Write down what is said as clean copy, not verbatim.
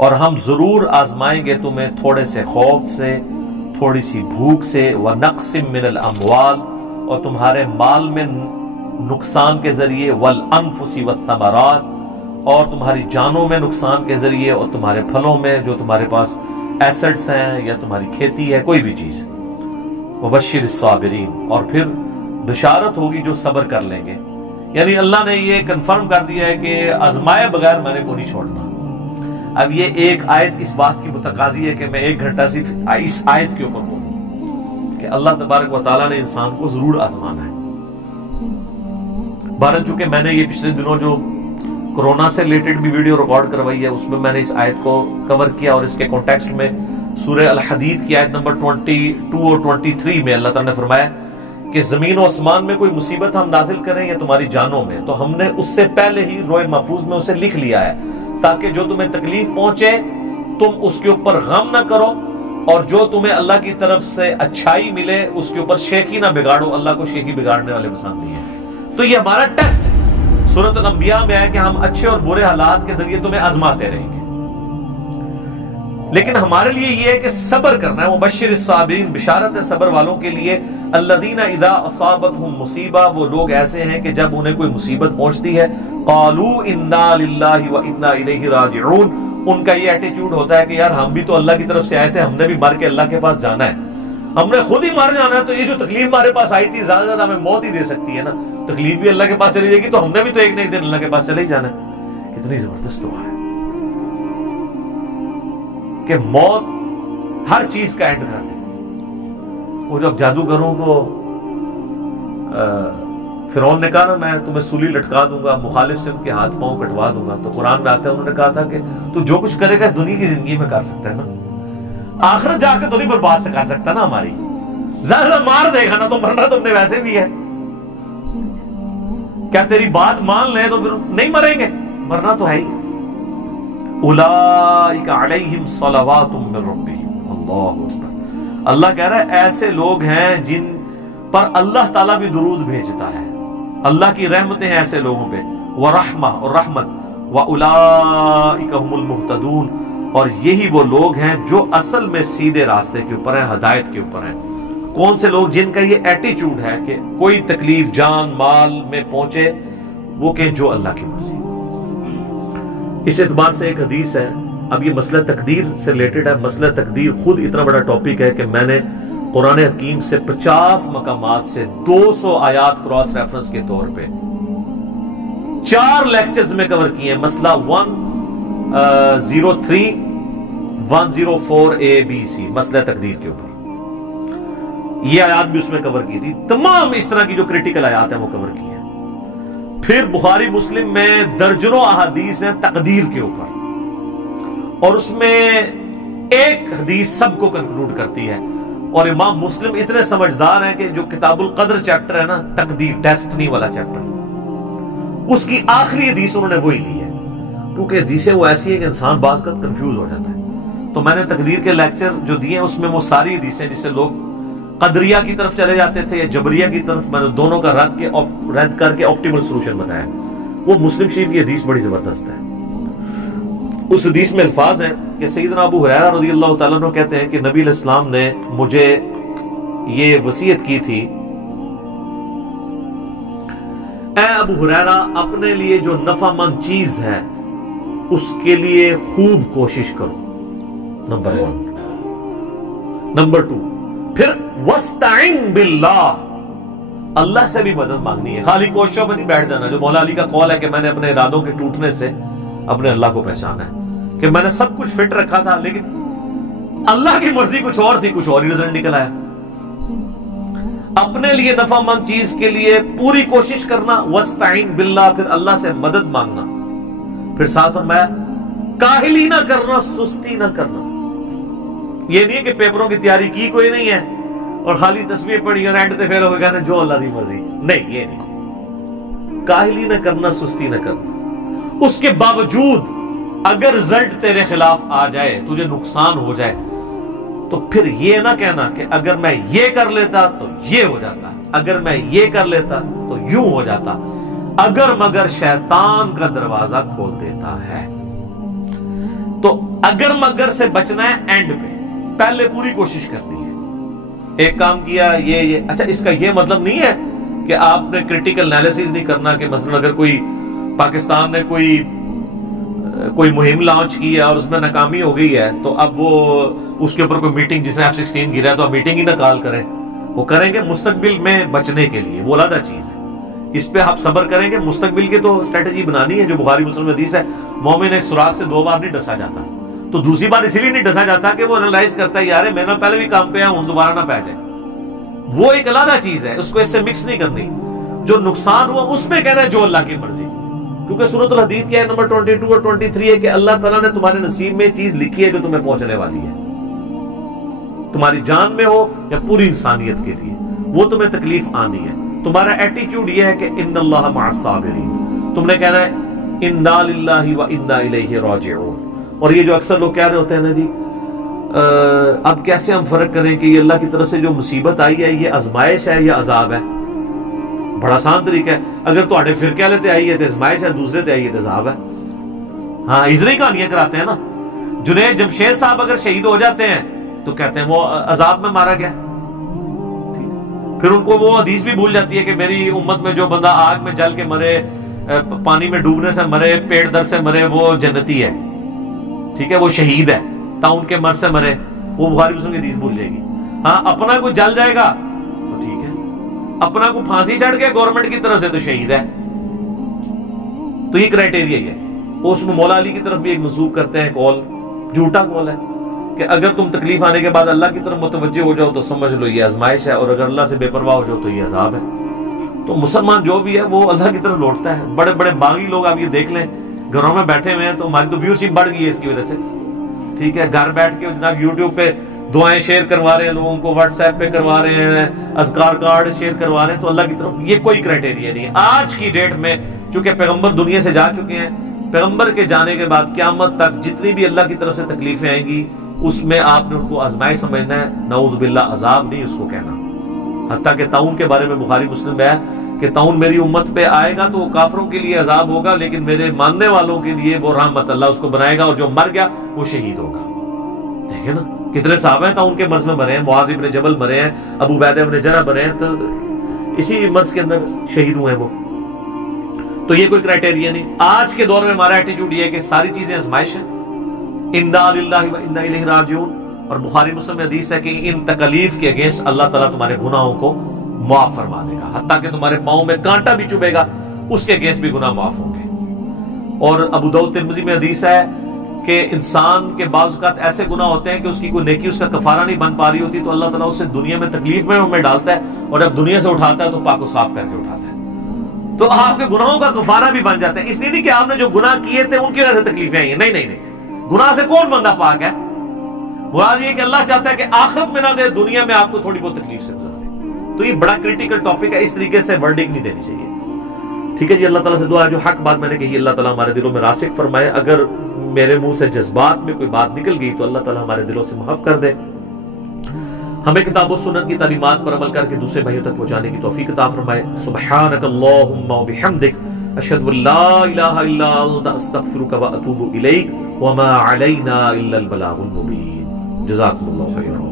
اور ہم ضرور آزمائیں گے تمہیں تھوڑے سے خوف سے، تھوڑی سی بھوک سے، وَنَقْصٍ مِّنَ الْأَمْوَالِ اور تمہارے مال میں نقصان کے ذریعے، وَالْأَنفُسِ وَالثَّمَرَاتِ اور تمہاری جانوں میں نقصان کے ذریعے، اور تمہارے پھلوں میں جو تمہارے پاس ایسٹس ہیں یا تمہاری کھیتی ہے، کوئی بھی چیز۔ وَبَشِّرِ الصَّابِرِينَ اور پھر بشارت ہوگی جو صبر کر لیں گے۔ یعنی اللہ نے یہ کنفرم کر دیا ہے کہ آزمائے بغیر میں نے کو نہیں چھوڑنا۔ اب یہ ایک آیت اس بات کی متقاضی ہے کہ میں 1 گھنٹہ صرف اس آیت کے اوپر بولوں کہ اللہ تبارک و تعالیٰ نے انسان کو ضرور آزمانا ہے۔ بہرحال چونکہ میں نے یہ پچھلے دنوں جو کورونا سے ریلیٹڈ بھی ویڈیو ریکارڈ کروائی ہے، اس میں نے اس آیت کو کور کیا، اور اس کے کانٹیکسٹ میں سورہ الحدید کی آیت نمبر 22 اور 23 میں اللہ تعالیٰ نے فرمایا کہ زمین و آسمان میں کوئی مصیبت ہم نازل کریں یا تمہاری جانوں میں، تو ہم نے اس سے پہلے ہی لوح محفوظ میں اسے لکھ لیا ہے، تاکہ جو تمہیں تکلیف پہنچے تم اس کے اوپر غم نہ کرو، اور جو تمہیں اللہ کی طرف سے اچھائی ملے اس کے اوپر شیخی نہ بگاڑو۔ اللہ کو شیخی بگاڑنے والے پسند نہیں ہے۔ تو یہ ہمارا ٹیسٹ سورۃ الانبیاء میں ہے کہ ہم اچھے اور برے حالات کے ذریعے تمہیں آزماتے رہیں گے، لیکن ہمارے لیے یہ ہے کہ صبر کرنا ہے۔ مبشر الصابرین بشارت ہے صبر والوں کے لیے۔ الذین اذا اصابتهم مصیبہ وہ لوگ ایسے ہیں کہ جب انہیں کوئی مصیبت پہنچتی ہے، قالوا انا للہ وانا الیہ راجعون، ان کا یہ ایٹیٹیوڈ ہوتا ہے کہ یار ہم بھی تو اللہ کی طرف سے آئے تھے، ہم نے بھی مر کے اللہ کے پاس جانا ہے، ہم نے خود ہی مر جانا ہے، تو یہ جو تکلیف ہمارے پاس آئی تھی زیادہ زیادہ ہمیں موت ہی دے سکتی ہے نا، تکلیف بھی اللہ کے پاس چلی جائے گی تو ہم نے بھی تو ایک نہ ایک دن اللہ کے پاس چلے ہی جانا ہے۔ کتنی زبردست دعا ہے کہ موت ہر چیز کا اینڈ کر دے۔ وہ جب جادوگروں کو فرعون نے کہا نا میں تمہیں سولی لٹکا دوں گا، مخالف سے ان کے ہاتھ پاؤں کٹوا دوں گا، تو قرآن میں آتا ہے انہوں نے کہا تھا کہ تو جو کچھ کرے گا اس دنیا کی زندگی میں کر سکتا ہے نا، آخرت جا کے تو نہیں برباد سے کر سکتا نا ہماری، زیادہ مار دے گا نا، تو مرنا تم نے ویسے بھی ہے، کیا تیری بات مان لیں تو پھر نہیں مریں گے، مرنا تو ہے ہی۔ اولئک علیہم صلوات من ربہم، اللہ اکبر، اللہ کہہ رہا ہے ایسے لوگ ہیں جن پر اللہ تعالیٰ بھی درود بھیجتا ہے، اللہ کی رحمتیں ہیں ایسے لوگوں پہ، ورحمہ اور رحمت، واولئک هم المہتدون اور یہی وہ لوگ ہیں جو اصل میں سیدھے راستے کے اوپر ہیں، ہدایت کے اوپر ہیں۔ کون سے لوگ؟ جن کا یہ ایٹیچیوڈ ہے کہ کوئی تکلیف جان مال میں پہنچے وہ کہ جو اللہ کی مرضی۔ اس اعتبار سے ایک حدیث ہے، اب یہ مسئلہ تقدیر سے ریلیٹڈ ہے، مسئلہ تقدیر خود اتنا بڑا ٹاپک ہے کہ میں نے قرآن حکیم سے 50 مقامات سے 200 آیات کراس ریفرنس کے طور پہ 4 لیکچرز میں کور کیے ہیں۔ مسئلہ 103 104 ABC مسئلہ تقدیر کے اوپر، یہ آیات بھی اس میں کور کی تھی، تمام اس طرح کی جو کریٹیکل آیات ہیں وہ کور کی ہیں۔ پھر بخاری مسلم میں درجنوں احادیث ہیں تقدیر کے اوپر، اور اس میں ایک حدیث سب کو کنکلوڈ کرتی ہے، اور امام مسلم اتنے سمجھدار ہیں کہ جو کتاب القدر چیپٹر ہے نا، تقدیر ڈیسٹنی والا چیپٹر، اس کی آخری حدیث انہوں نے وہی لی ہے، کیونکہ حدیثیں وہ ایسی ہیں کہ انسان بعض کا کنفیوز ہو جاتا ہے۔ تو میں نے تقدیر کے لیکچر جو دیے ہیں اس میں وہ ساری حدیثیں جس سے لوگ قدریہ کی طرف چلے جاتے تھے یا جبریہ کی طرف، میں نے دونوں کا رد کر کے آپٹیمل سولوشن بتایا۔ وہ مسلم شریف کی حدیث بڑی زبردست ہے۔ اس حدیث میں الفاظ ہیں کہ سیدنا ابو ہریرہ رضی اللہ تعالیٰ عنہ کہتے ہیں کہ نبی علیہ السلام نے مجھے یہ وصیت کی تھی، اے ابو ہریرہ اپنے لیے جو نفع مند چیز ہے اس کے لیے خوب کوشش کرو، نمبر 1۔ نمبر 2 پھر وَاسْتَعِن بِاللَّهِ، اللہ سے بھی مدد مانگنی ہے، خالی کوششوں میں نہیں بیٹھ جانا۔ جو مولا علی کا قول ہے کہ میں نے اپنے ارادوں کے ٹوٹنے سے اپنے اللہ کو پہچانا ہے، کہ میں نے سب کچھ فٹ رکھا تھا لیکن اللہ کی مرضی کچھ اور تھی، کچھ اور ہی رزلٹ نکل آیا۔ اپنے لیے نفع مند چیز کے لیے پوری کوشش کرنا، وَاسْتَعِن بِاللَّهِ پھر اللہ سے مدد مانگنا، پھر ساتھ فرمایا کاہلی نہ کرنا، سستی نہ کرنا۔ یہ نہیں کہ پیپروں کی تیاری کی کوئی نہیں ہے اور خالی تسبیح پڑھی اور اینڈ تے فیل ہو گیا کہتے جو اللہ کی مرضی، نہیں، یہ نہیں، کاہلی نہ کرنا، سستی نہ کرنا۔ اس کے باوجود اگر رزلٹ تیرے خلاف آ جائے، تجھے نقصان ہو جائے، تو پھر یہ نہ کہنا کہ اگر میں یہ کر لیتا تو یہ ہو جاتا، اگر میں یہ کر لیتا تو یوں ہو جاتا، اگر مگر شیطان کا دروازہ کھول دیتا ہے۔ تو اگر مگر سے بچنا ہے اینڈ پہ، پہلے پوری کوشش کرنی ہے۔ ایک کام کیا یہ اچھا، اس کا یہ مطلب نہیں ہے کہ آپ نے کریٹیکل انالیسز نہیں کرنا کہ مثلا اگر کوئی پاکستان نے کوئی مہم لانچ کی ہے اور اس میں ناکامی ہو گئی ہے تو اب وہ اس کے اوپر کوئی میٹنگ، جس نے F-16 گرا ہے تو اب میٹنگ ہی نہ کال کریں، وہ کریں گے مستقبل میں بچنے کے لیے، وہ علیحدہ چیز ہے، اس پہ آپ صبر کریں گے۔ مستقبل کی تو اسٹریٹجی بنانی ہے، جو بخاری مسلم حدیث ہے، مومن ایک سوراخ سے 2 بار نہیں ڈسا جاتا، تو دوسری بار اسی لیے نہیں ڈسا جاتا کہ وہ انالائز کرتا ہے یار میں نے پہلے بھی کام پہ ہوں دوبارہ نہ پہ جائے، وہ ایک علیحدہ چیز ہے، اس کو اس سے مکس نہیں کرنی۔ جو نقصان ہوا اس پہ کہنا ہے جو اللہ کی مرضی، کیونکہ سورۃ الحدید کیا ہے نمبر 22 اور 23 ہے کہ اللہ تعالیٰ نے تمہارے نصیب میں چیز لکھی ہے جو تمہیں پہنچنے والی ہے، تمہاری جان میں ہو یا پوری انسانیت کے لیے، وہ تمہیں تکلیف آنی ہے۔ تمہارا ایٹیچیوڈ یہ ہے کہ ان اللہ مع الصابرین، تم نے کہنا ہے انا للہ و انا الیہ راجعون۔ اور یہ جو اکثر لوگ کہہ رہے ہوتے ہیں نا جی اب کیسے ہم فرق کریں کہ یہ اللہ کی طرف سے جو مصیبت آئی ہے یہ آزمائش ہے یا عذاب ہے؟ بڑا آسان طریقہ ہے، اگر تواڈے فرقے والے تے آئی ہے تے آزمائش ہے، دوسرے تے آئی ہے تے عذاب ہے۔ ہاں ازری کہانیاں کراتے ہیں نا، جنید جمشید صاحب اگر شہید ہو جاتے ہیں تو کہتے ہیں وہ عذاب میں مارا گیا، پھر ان کو وہ حدیث بھی بھول جاتی ہے کہ میری امت میں جو بندہ آگ میں جل کے مرے، پانی میں ڈوبنے سے مرے، پیٹ درد سے مرے، وہ جنتی ہے، ٹھیک ہے، وہ شہید ہے، طاعون کے مرض سے مرے، وہ بخاری مسلم کی حدیث بھول جائے گی۔ ہاں اپنا کوئی جل جائے گا تو ٹھیک ہے، اپنا کو پھانسی چڑھ کے گورنمنٹ کی طرف سے تو شہید ہے، تو یہ کرائٹیریا ہے۔ اس میں مولا علی کی طرف بھی ایک منسوب کرتے ہیں کال، جھوٹا کال ہے کہ اگر تم تکلیف آنے کے بعد اللہ کی طرف متوجہ ہو جاؤ تو سمجھ لو یہ آزمائش ہے، اور اگر اللہ سے بے پرواہ ہو جاؤ تو یہ عذاب ہے۔ تو مسلمان جو بھی ہے وہ اللہ کی طرف لوٹتا ہے۔ بڑے بڑے باغی لوگ آپ یہ دیکھ لیں گھروں میں بیٹھے ہوئے ہیں، تو ہماری تو ویورشپ بڑھ گئی ہے اس کی وجہ سے، ٹھیک ہے، گھر بیٹھ کے جناب یوٹیوب پہ دعائیں شیئر کروا رہے ہیں لوگوں کو، واٹس ایپ پہ کروا رہے ہیں، اذکار کارڈ شیئر کروا رہے ہیں، تو اللہ کی طرف یہ کوئی کرائٹیریا نہیں ہے۔ آج کی ڈیٹ میں چونکہ پیغمبر دنیا سے جا چکے ہیں، پیغمبر کے جانے کے بعد قیامت تک جتنی بھی اللہ کی طرف سے تکلیفیں آئیں گی اس میں آپ نے ان کو آزمائش سمجھنا ہے، نعوذ باللہ عذاب نہیں اس کو کہنا۔ حتیٰ کہ طاعون کے بارے میں بخاری مسلم ہے کہ طاعون میری امت پہ آئے گا تو وہ کافروں کے لیے عذاب ہوگا، لیکن میرے ماننے والوں کے لیے وہ رحمت، اللہ اس کو بنائے گا، اور جو مر گیا وہ شہید ہوگا۔ دیکھیں نا کتنے صحابہ ہیں طاعون کے مرض میں مرے ہیں، معاذ ابن جبل مرے ہیں، ابو عبیدہ ابن جرح مرے ہیں، تو اسی مرض کے اندر شہید ہوئے ہیں وہ۔ تو یہ کوئی کرائٹیریا نہیں۔ آج کے دور میں ہمارا ایٹیٹیوڈ یہ ہے کہ ساری چیزیں آزمائش ہیں، انا للہ و انا الیہ راجعون، اور بخاری مسلم میں حدیث ہے کہ ان تکلیف کے اگینسٹ اللہ تعالیٰ تمہارے گناہوں کو معاف فرما دے گا، حتیٰ کہ تمہارے پاؤں میں کانٹا بھی چبھے گا اس کے اگینسٹ بھی گناہ معاف ہوں گے۔ اور ابو داؤد ترمذی میں حدیث ہے کہ انسان کے بعض اوقات ایسے گناہ ہوتے ہیں کہ اس کی کوئی نیکی اس کا کفارہ نہیں بن پا رہی ہوتی، تو اللہ تعالیٰ اسے دنیا میں تکلیف میں ڈالتا ہے، اور جب دنیا سے اٹھاتا ہے تو پاک و صاف کر کے اٹھاتا ہے، تو آپ کے گناہوں کا کفارہ بھی بن جاتا ہے۔ اس لیے نہیں کہ آپ نے جو گناہ کیے تھے ان کی وجہ سے تکلیفیں آئی ہیں، نہیں نہیں نہیں، گناہ سے کون بندہ پاک ہے؟ مراد یہ کہ اللہ چاہتا ہے کہ آخرت میں نہ دے، دنیا میں آپ کو تھوڑی بہت تکلیف سے گزارے۔ تو یہ بڑا کریٹیکل ٹاپک ہے، اس طریقے سے ورڈنگ نہیں دینی چاہیے، ٹھیک ہے جی۔ اللہ تعالیٰ سے دعا ہے جو حق بات میں نے کہی اللہ تعالیٰ ہمارے دلوں میں راسخ فرمائے، اگر میرے منہ سے جذبات میں کوئی بات نکل گئی تو اللہ تعالیٰ ہمارے دلوں سے محف کر دے، ہمیں کتاب و سنت کی تعلیمات پر عمل کر کے دوسرے بھائیوں تک پہنچانے کی توفیق عطا فرمائے۔ سبحانک اللہم و بحمدک، اشہد ان لا الہ الا انت، استغفرک و اتوب الیک، وما علینا الا البلاغ المبین۔ جزاکم اللہ خیرا۔